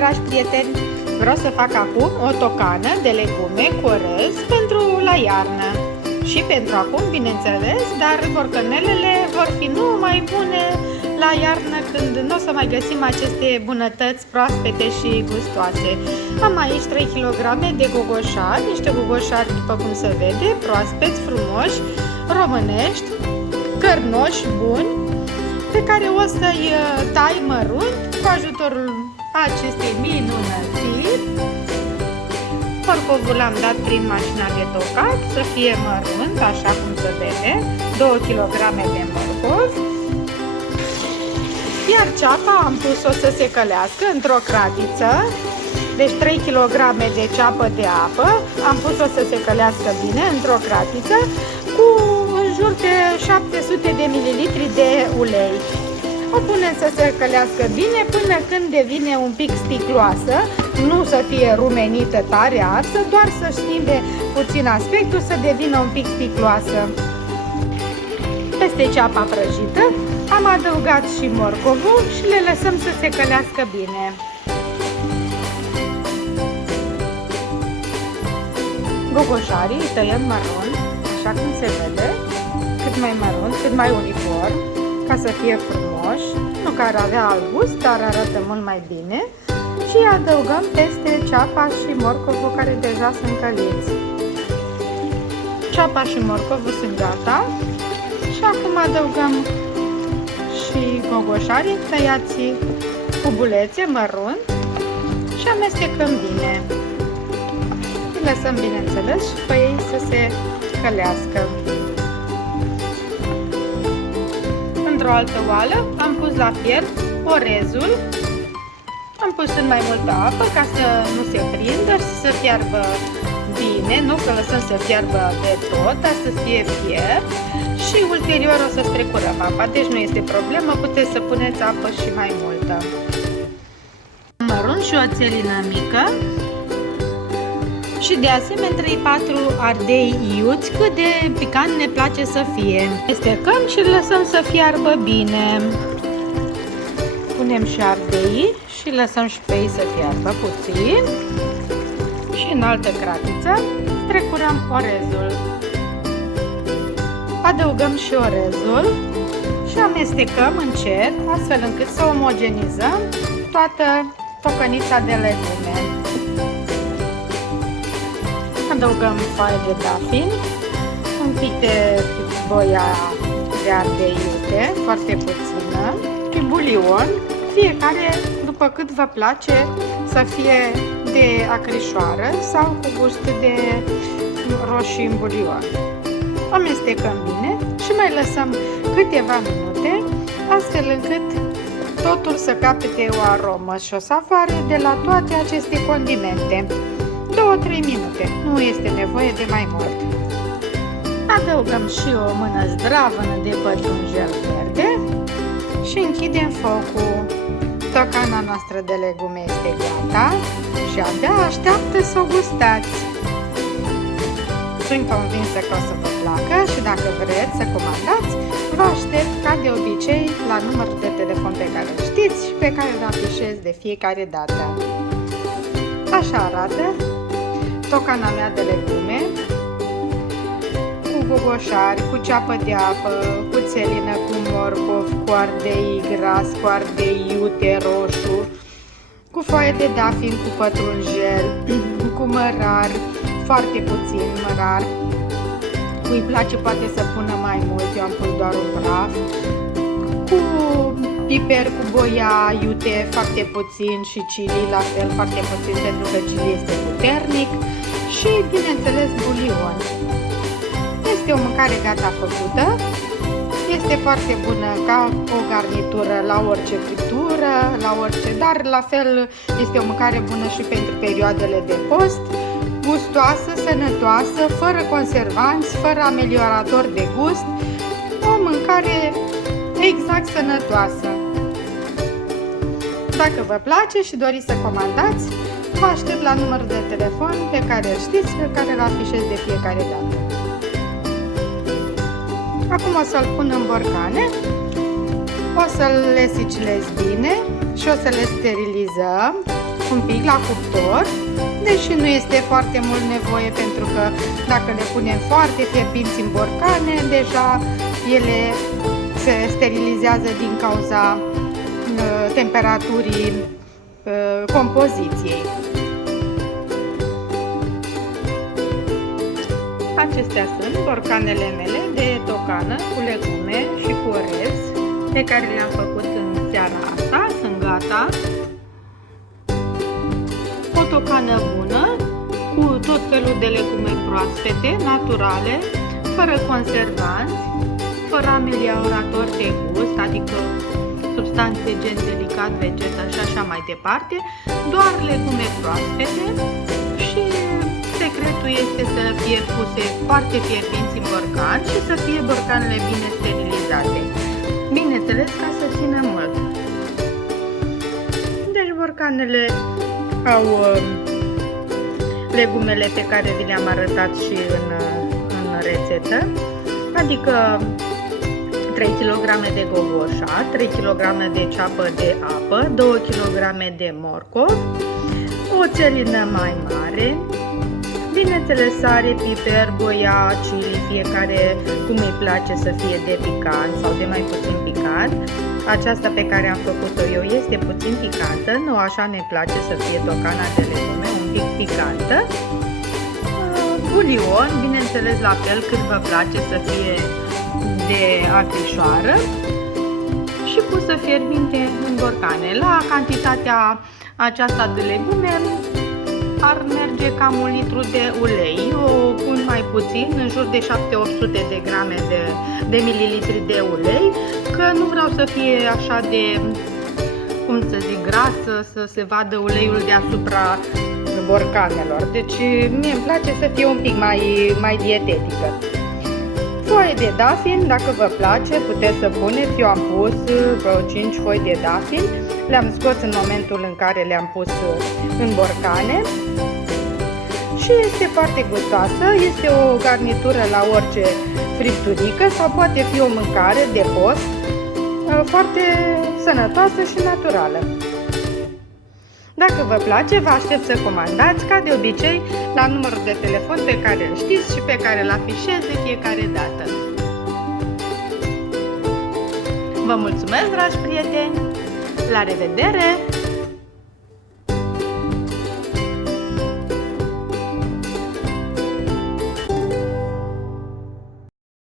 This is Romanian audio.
dragi prieteni! Vreau să fac acum o tocană de legume cu orez pentru la iarnă. Și pentru acum, bineînțeles, dar borcanelele vor fi numai bune la iarnă, când nu o să mai găsim aceste bunătăți proaspete și gustoase. Am aici 3 kg de gogoșari, niște gogoșari, după cum se vede, proaspeți, frumoși, românești, cărnoși, buni, pe care o să-i tai mărunt cu ajutorul acestei minunățiri. Morcovul l-am dat prin mașina de tocat să fie mărunt, așa cum se vede, 2 kg de morcov. Iar ceapa am pus-o să se călească într-o cratiță, deci 3 kg de ceapă de apă, am pus-o să se călească bine într-o cratiță cu în jur de 700 de ml de ulei. O punem să se călească bine până când devine un pic sticloasă, nu să fie rumenită tare arsă, doar să schimbe puțin aspectul, să devină un pic sticloasă. Peste ceapa prăjită am adăugat și morcovul și le lăsăm să se călească bine. Gogoșarii îi tăiem mărunt, așa cum se vede, cât mai mărunt, cât mai uniform, ca să fie frumoși, nu că ar avea alt gust, dar arată mult mai bine. Și adăugăm peste ceapa și morcovul care deja sunt căliți. Ceapa și morcovul sunt gata și acum adăugăm și gogoșarii tăiați cu bulețe mărunt și amestecăm bine. Îi lăsăm, bineînțeles, și pe ei să se călească. Într-o altă oală am pus la fier orezul. Am pus în mai multă apă ca să nu se prindă și să fiarbă bine, nu să lăsăm să fiarbă de tot, dar să fie fiert. Și ulterior o să strecurăm apa, deci nu este problemă, puteți să puneți apă și mai multă. Mărunt și o țelină mică și de asemenea 3-4 ardei iuți, cât de picant ne place să fie. Amestecăm și lăsăm să fiarbă bine. Punem și ardeii și lăsăm și pe ei să fiarbă puțin. Și în altă cratiță strecurăm orezul. Adăugăm și orezul și amestecăm încet, astfel încât să omogenizăm toată tocănița de legume. Adăugăm foaie de dafin, un pic de boia de ardei iute, foarte puțină, și bulion, fiecare după cât vă place, să fie de acrișoară sau cu gust de roșii în bulion. Amestecăm bine și mai lăsăm câteva minute, astfel încât totul să capete o aromă și o savoare de la toate aceste condimente. 2-3 minute, nu este nevoie de mai mult. Adăugăm și o mână zdravănă de pătrunjel verde și închidem focul. Tocana noastră de legume este gata și abia așteaptă să o gustați. Sunt convinsă că o să vă placă și dacă vreți să comandați, vă aștept ca de obicei la numărul de telefon pe care îl știți și pe care îl afișez de fiecare dată. Așa arată tocana mea de legume, cu gogoșari, cu ceapă de apă, cu țelină, cu morcov, cu ardei gras, cu ardei iute roșu, cu foaie de dafin, cu pătrunjel, cu mărar, foarte puțin mărar. Cui place poate să pună mai mult, eu am pus doar un praf, cu piper, cu boia iute, foarte puțin, și chili la fel, foarte puțin, pentru că chili este puternic, și bineînțeles bulion. Este o mâncare gata făcută, este foarte bună ca o garnitură la orice friptură, la orice, dar la fel este o mâncare bună și pentru perioadele de post, gustoasă, sănătoasă, fără conservanți, fără ameliorator de gust, o mâncare exact sănătoasă. Dacă vă place și doriți să comandați, vă aștept la numărul de telefon pe care îl știți, pe care îl afișez de fiecare dată. Acum o să-l pun în borcane, o să le sicilez bine și o să le sterilizăm un pic la cuptor, deși nu este foarte mult nevoie, pentru că dacă le punem foarte fierbinți în borcane, deja ele se sterilizează din cauza temperaturii compoziției. Acestea sunt borcanele mele de tocană cu legume și cu orez pe care le-am făcut în seara asta. Sunt gata. O tocană bună cu tot felul de legume proaspete, naturale, fără conservanți, fără amelioratori de gust, adică substanțe gen delicat, vegetă și așa mai departe, doar legume proaspete. Și secretul este să fie puse foarte fierbinți în borcan și să fie borcanele bine sterilizate. Bineînțeles, ca să țină mult. Deci borcanele au legumele pe care vi le-am arătat și în rețetă, adică 3 kg de gogoșa, 3 kg de ceapă de apă, 2 kg de morcov, o țelină mai mare, bineînțeles sare, piper, boia, chili, fiecare cum îi place să fie de picant sau de mai puțin picant. Aceasta pe care am făcut-o eu este puțin picantă, nu așa ne place să fie tocana de legume, un pic picantă. Bulion, bineînțeles la fel cât vă place să fie de afișoară și pusă fierbinte în borcane. La cantitatea aceasta de legume ar merge cam 1 litru de ulei. Eu pun mai puțin, în jur de 700-800 de grame de mililitri de ulei, că nu vreau să fie așa de, cum să zic, grasă, să se vadă uleiul deasupra borcanelor. Deci mie îmi place să fie un pic mai dietetică. Foaie de dafin, dacă vă place, puteți să puneți. Eu am pus vreo 5 foi de dafin. Le-am scos în momentul în care le-am pus în borcane. Și este foarte gustoasă. Este o garnitură la orice fripturică sau poate fi o mâncare de post foarte sănătoasă și naturală. Dacă vă place, vă aștept să comandați, ca de obicei, la numărul de telefon pe care îl știți și pe care îl afișez de fiecare dată. Vă mulțumesc, dragi prieteni! La revedere!